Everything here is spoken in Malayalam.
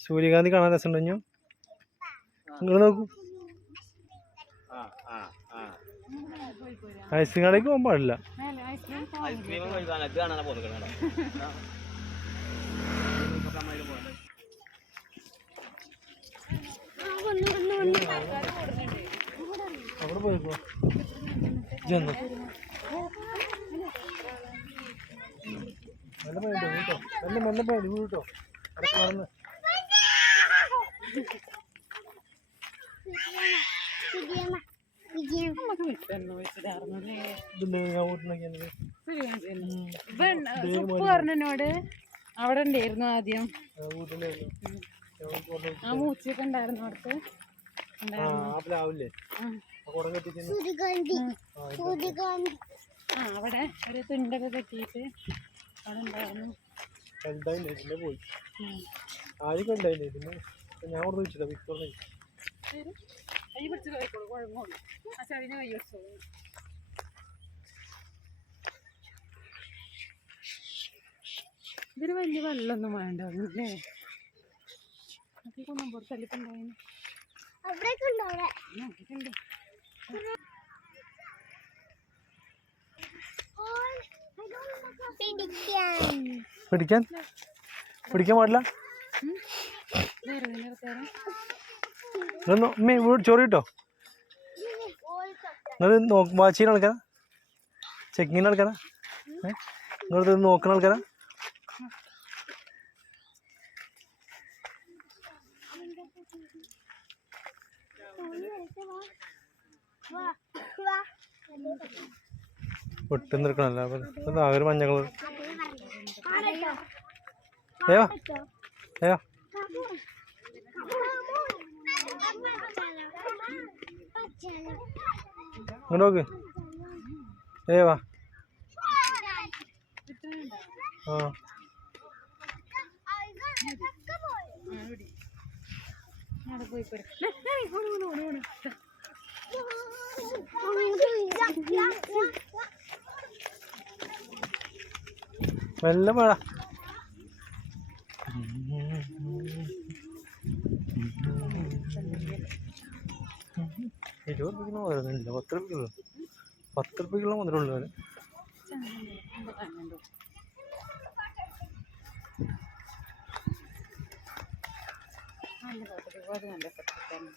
സൂര്യകാന്തി കാണാൻ രസമുണ്ടോ നിങ്ങൾ നോക്കൂ. ഐസ്ക്രീം കടയ്ക്ക് പോകാൻ പാടില്ല. ഐസ്ക്രീം കഴിക്കാൻ ഇത് കാണാനാ പോകുന്നത് ആ, വന്നു വന്നു വന്നു അവിടെ പോയിക്കോ ചെന്നു മെല്ലെ പോയിട്ട് കേട്ടോ മെല്ലെ മെല്ലെ പോയി വീട്ടോ അവിടെ പറഞ്ഞോട്. ഉണ്ടായിരുന്നു ആദ്യം. ആ മൂച്ചിട്ടുണ്ടായിരുന്നു ഉണ്ടായിരുന്നു ആ അവിടെ ഒരു തുണ്ടൊക്കെ കെട്ടിയിട്ട് അവിടെ ഉണ്ടായിരുന്നു പോയി. ആദ്യമൊക്കെ ഉണ്ടായില്ലേ? പിന്നെ ഞാൻ അവിടെ വെച്ചില്ല വിക്ടർ കൈ പിടിച്ച് കഴിക്കോളൂ കുഴങ്ങോളൂ ആ ചവിന് കൈ വെച്ചോളൂ ഇതിന് വലിയ വെള്ളമൊന്നും വേണ്ടായിരുന്നു അല്ലേ അതൊക്കെ പുറത്തല്ലിപ്പുണ്ടായിരുന്നു പിടിക്കാൻ. പിടിക്കാൻ? പിടിക്കാൻ പാടില്ല? വീട് ചോറ് കിട്ടോ? നിങ്ങൾ നോക്ക് വാച്ച് ചെയ്യുന്ന ആൾക്കാരാ? ചെക്കിങ്ങിന് ആൾക്കാരാ? നോക്കണ നിങ്ങളിത് നോക്കുന്ന ആൾക്കാരാ? വിട്ട് നിൽക്കണല്ലോ അപ്പം ആ ഒരു മഞ്ഞ കളർ അയ്യോ. ഏയോ ഇങ്ങോട്ട് നോക്ക്. ഏ വാ. ആ. അവിടെ പോയി. മെല്ലെ മഴ ഇരുപത് രൂപയ്ക്കുള്ള വരുന്നില്ല. പത്ത് രൂപയ്ക്കുള്ളൂ പത്ത് രൂപയ്ക്കുള്ള മധുരമുള്ളൂ አንድ ነው ተግባር ያለበት ነው።